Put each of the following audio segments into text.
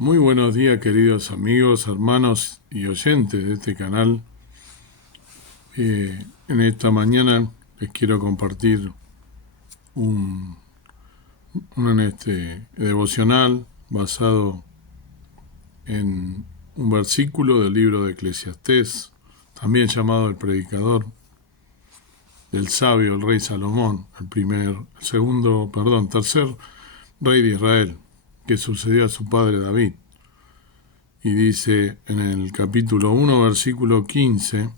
Muy buenos días, queridos amigos, hermanos y oyentes de este canal. En esta mañana les quiero compartir un devocional basado en un versículo del libro de Eclesiastés, también llamado el predicador del sabio, el rey Salomón, tercer rey de Israel, que sucedió a su padre David. Y dice en el capítulo 1, versículo 15,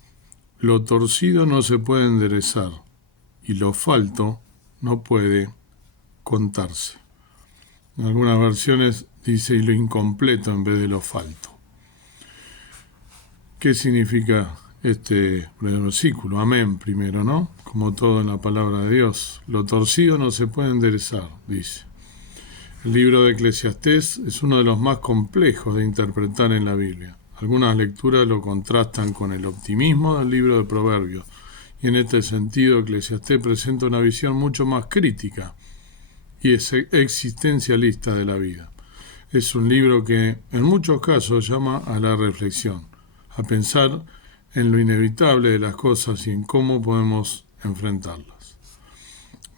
lo torcido no se puede enderezar y lo falto no puede contarse. En algunas versiones dice y lo incompleto en vez de lo falto. ¿Qué significa este versículo? Amén primero, ¿no? Como todo en la palabra de Dios. Lo torcido no se puede enderezar, dice. El libro de Eclesiastés es uno de los más complejos de interpretar en la Biblia. Algunas lecturas lo contrastan con el optimismo del libro de Proverbios, y en este sentido Eclesiastés presenta una visión mucho más crítica y existencialista de la vida. Es un libro que en muchos casos llama a la reflexión, a pensar en lo inevitable de las cosas y en cómo podemos enfrentarlas.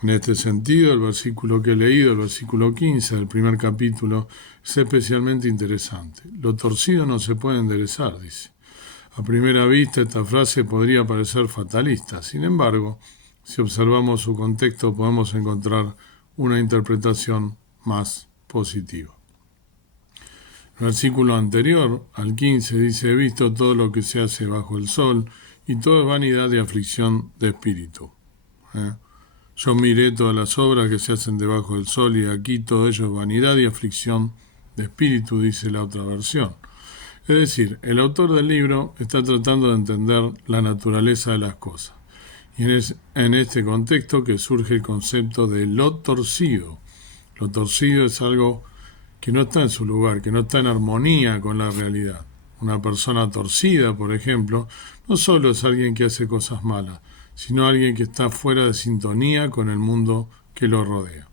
En este sentido, el versículo que he leído, el versículo 15 del primer capítulo, es especialmente interesante. Lo torcido no se puede enderezar, dice. A primera vista, esta frase podría parecer fatalista. Sin embargo, si observamos su contexto, podemos encontrar una interpretación más positiva. El versículo anterior, al 15, dice, he visto todo lo que se hace bajo el sol, y todo es vanidad y aflicción de espíritu. Yo miré todas las obras que se hacen debajo del sol, y aquí todo ello es vanidad y aflicción de espíritu, dice la otra versión. Es decir, el autor del libro está tratando de entender la naturaleza de las cosas. Y es en este contexto que surge el concepto de lo torcido. Lo torcido es algo que no está en su lugar, que no está en armonía con la realidad. Una persona torcida, por ejemplo, no solo es alguien que hace cosas malas, sino alguien que está fuera de sintonía con el mundo que lo rodea.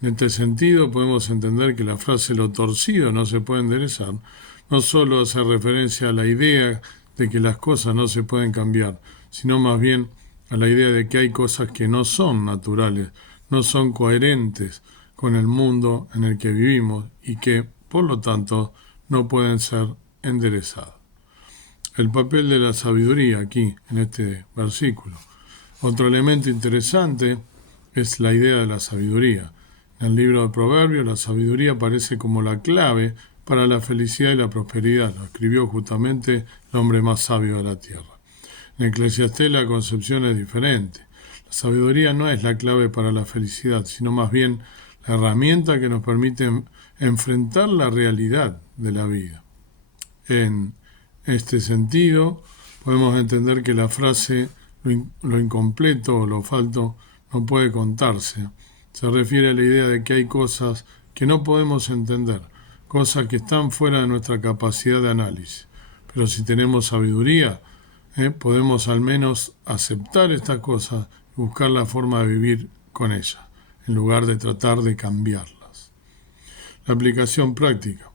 En este sentido, podemos entender que la frase lo torcido no se puede enderezar, no solo hace referencia a la idea de que las cosas no se pueden cambiar, sino más bien a la idea de que hay cosas que no son naturales, no son coherentes con el mundo en el que vivimos y que, por lo tanto, no pueden ser enderezadas. El papel de la sabiduría aquí, en este versículo. Otro elemento interesante es la idea de la sabiduría. En el libro de Proverbios, la sabiduría aparece como la clave para la felicidad y la prosperidad. Lo escribió justamente el hombre más sabio de la tierra. En Eclesiastés la concepción es diferente. La sabiduría no es la clave para la felicidad, sino más bien la herramienta que nos permite enfrentar la realidad de la vida. En este sentido, podemos entender que la frase lo incompleto o lo falto no puede contarse se refiere a la idea de que hay cosas que no podemos entender, cosas que están fuera de nuestra capacidad de análisis. Pero si tenemos sabiduría, podemos al menos aceptar estas cosas y buscar la forma de vivir con ellas, en lugar de tratar de cambiarlas. La aplicación práctica.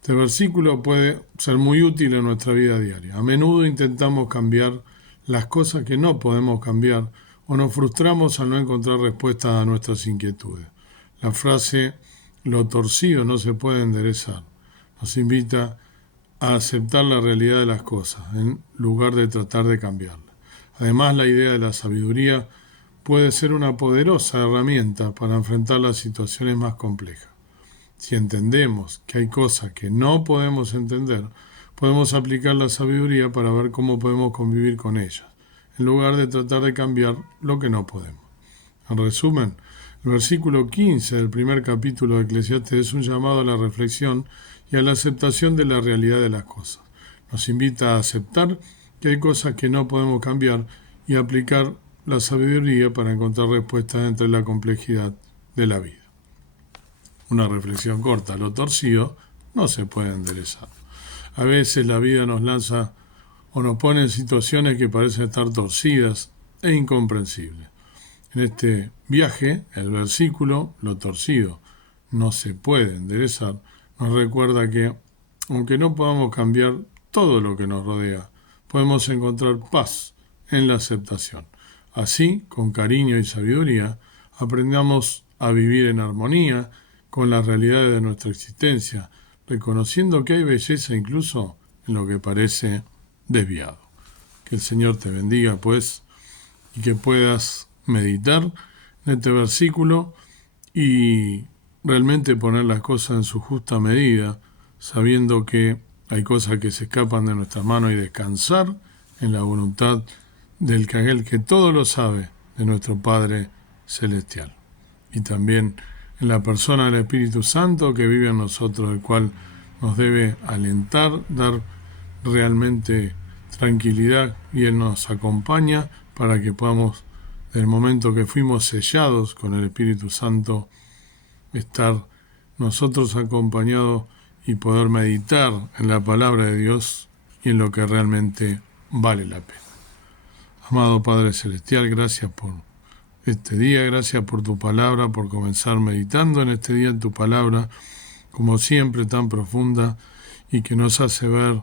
Este versículo puede ser muy útil en nuestra vida diaria. A menudo intentamos cambiar las cosas que no podemos cambiar o nos frustramos al no encontrar respuestas a nuestras inquietudes. La frase lo torcido no se puede enderezar nos invita a aceptar la realidad de las cosas en lugar de tratar de cambiarlas. Además, la idea de la sabiduría puede ser una poderosa herramienta para enfrentar las situaciones más complejas. Si entendemos que hay cosas que no podemos entender, podemos aplicar la sabiduría para ver cómo podemos convivir con ellas, en lugar de tratar de cambiar lo que no podemos. En resumen, el versículo 15 del primer capítulo de Eclesiastés es un llamado a la reflexión y a la aceptación de la realidad de las cosas. Nos invita a aceptar que hay cosas que no podemos cambiar y aplicar la sabiduría para encontrar respuestas entre la complejidad de la vida. Una reflexión corta. Lo torcido no se puede enderezar. A veces la vida nos lanza o nos pone en situaciones que parecen estar torcidas e incomprensibles. En este viaje, el versículo, lo torcido no se puede enderezar, nos recuerda que, aunque no podamos cambiar todo lo que nos rodea, podemos encontrar paz en la aceptación. Así, con cariño y sabiduría, aprendamos a vivir en armonía con las realidades de nuestra existencia, reconociendo que hay belleza incluso en lo que parece desviado. Que el Señor te bendiga, pues, y que puedas meditar en este versículo y realmente poner las cosas en su justa medida, sabiendo que hay cosas que se escapan de nuestras manos y descansar en la voluntad del que aquel que todo lo sabe, de nuestro Padre Celestial. Y también en la persona del Espíritu Santo que vive en nosotros, el cual nos debe alentar, dar realmente tranquilidad, y Él nos acompaña para que podamos, del momento que fuimos sellados con el Espíritu Santo, estar nosotros acompañados y poder meditar en la palabra de Dios y en lo que realmente vale la pena. Amado Padre Celestial, gracias por este día, gracias por tu palabra, por comenzar meditando en este día en tu palabra, como siempre tan profunda y que nos hace ver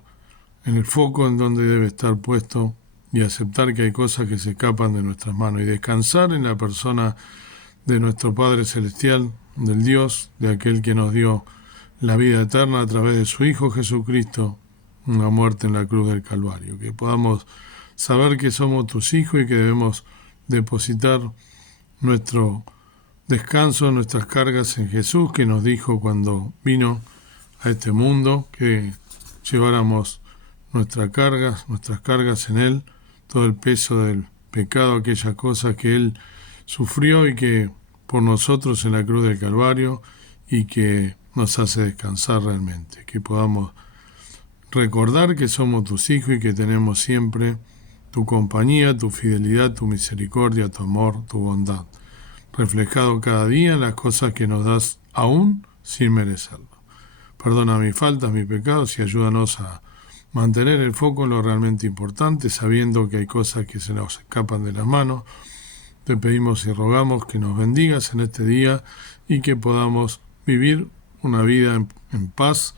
en el foco en donde debe estar puesto y aceptar que hay cosas que se escapan de nuestras manos y descansar en la persona de nuestro Padre Celestial, del Dios, de aquel que nos dio la vida eterna a través de su Hijo Jesucristo, una muerte en la cruz del Calvario. Que podamos saber que somos tus hijos y que debemos depositar nuestro descanso, nuestras cargas en Jesús, que nos dijo cuando vino a este mundo que lleváramos nuestras cargas en Él, todo el peso del pecado, aquellas cosas que Él sufrió y que por nosotros en la cruz del Calvario, y que nos hace descansar realmente, que podamos recordar que somos tus hijos y que tenemos siempre tu compañía, tu fidelidad, tu misericordia, tu amor, tu bondad, reflejado cada día en las cosas que nos das aún sin merecerlo. Perdona mis faltas, mis pecados y ayúdanos a mantener el foco en lo realmente importante, sabiendo que hay cosas que se nos escapan de las manos. Te pedimos y rogamos que nos bendigas en este día y que podamos vivir una vida en paz,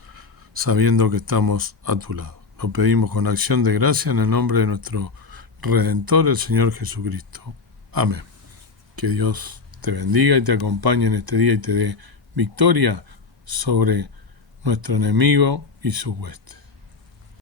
sabiendo que estamos a tu lado. Lo pedimos con acción de gracia en el nombre de nuestro Redentor, el Señor Jesucristo. Amén. Que Dios te bendiga y te acompañe en este día y te dé victoria sobre nuestro enemigo y sus huestes.